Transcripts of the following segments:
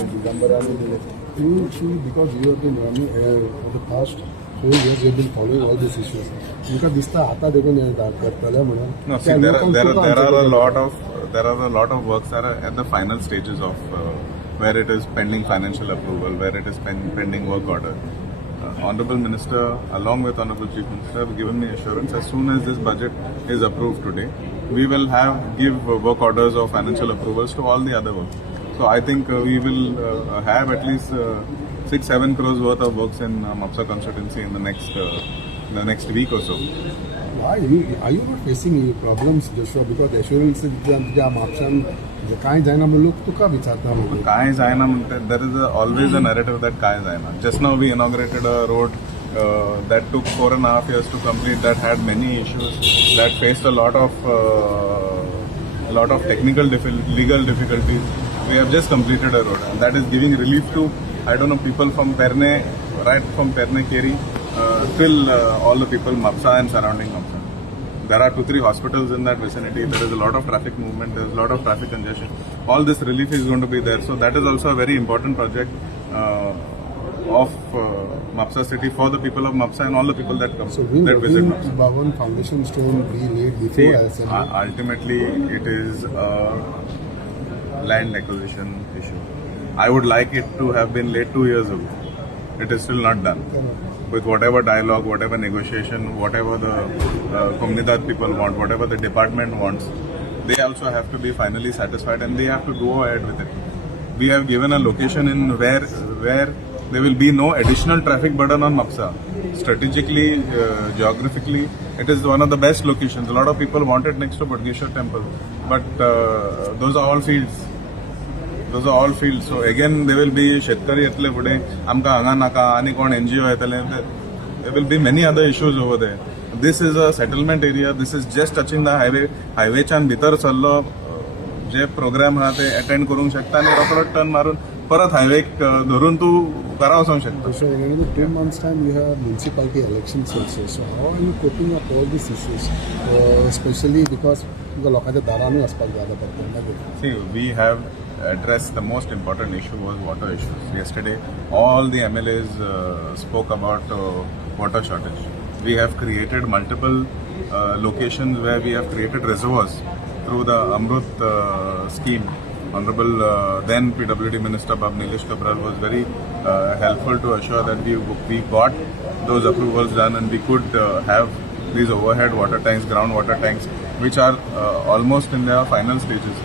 December you see, because you have been running for the past 4 years, you have been following all these issues. तुमका दिसता आता देखून करतले म्हणून. No, see, there are a lot of works that are at the final stages of where it is pending financial approval, where it is pending work order. Honorable Minister, along with Honorable Chief Minister, have given me assurance as soon as this budget is approved today, we will give work orders or financial approvals to all the other works. So I think we will have at least 6-7 crores worth of works in Mapsa constituency in the next week or so. Why are you not facing problems, Joshua? Because assurance ज्या म्हापशान काय जायना म्हणून लोक तुका विचारता म्हणजे काय जायना म्हणते there is always a narrative that काय जायना. Just now we inaugurated a road that took 4.5 years to complete, that had many issues, that faced a lot of technical legal difficulties. We have just completed a road and that is giving relief to, I don't know, people from Perne, right from Perne Keri till all the people Mapsa and surrounding Mapsa. There are 2-3 hospitals in that vicinity. There is a lot of traffic movement. There is a lot of traffic congestion. All this relief is going to be there. So that is also a very important project of Mapsa city for the people of Mapsa and all the people that come that visit Mapsa. Bhavan foundation stone be laid before assembly. Ultimately, it is a land acquisition issue. I would like it to have been laid 2 years ago. It is still not done. With whatever dialogue, whatever negotiation, whatever the Comunidad people want, whatever the department wants, they also have to be finally satisfied and they have to go ahead with it. We have given a location in where there will be no additional traffic burden on Mapsa. Strategically, geographically, it is one of the best locations. A lot of people want it next to Badgeshwar temple, but those are all fields. So again, there will be शेतकरी येतले फुडे आमकां हांगा नाका आनी कोण NGO येतले. There will be many other issues over there. This is a settlement area. This is just touching the highway. हायवेच्यान भितर सरलो जे प्रोग्राम आहा ते अटेंड करूंक शकता आनी रोखडो टर्न मारून परत हायवेक धरून तूं घरा वचोंक शकता. So in another 2 months' time, we have municipality elections also. So how are you coping up all these issues, especially because लोकांच्या दारांनी वचपाक जाय पडटा? See, we have addressed the most important issue was water issues. Yesterday, all the MLAs spoke about water shortage. We have created multiple locations where we have created reservoirs through the Amrut scheme. Honorable then PWD Minister Bab Nilesh Kabral was very helpful to assure that we got those approvals done and we could have these overhead water tanks, groundwater tanks, which are almost in their final stages.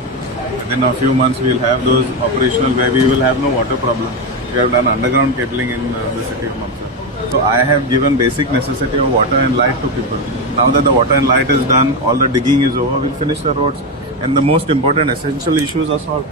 Within a few months, we will have those operational where we will have no water problem. We have done underground cabling in the city of Mapsa. So I have given basic necessity of water and light to people. Now that the water and light is done, all the digging is over, we'll finish the roads and the most important essential issues are solved.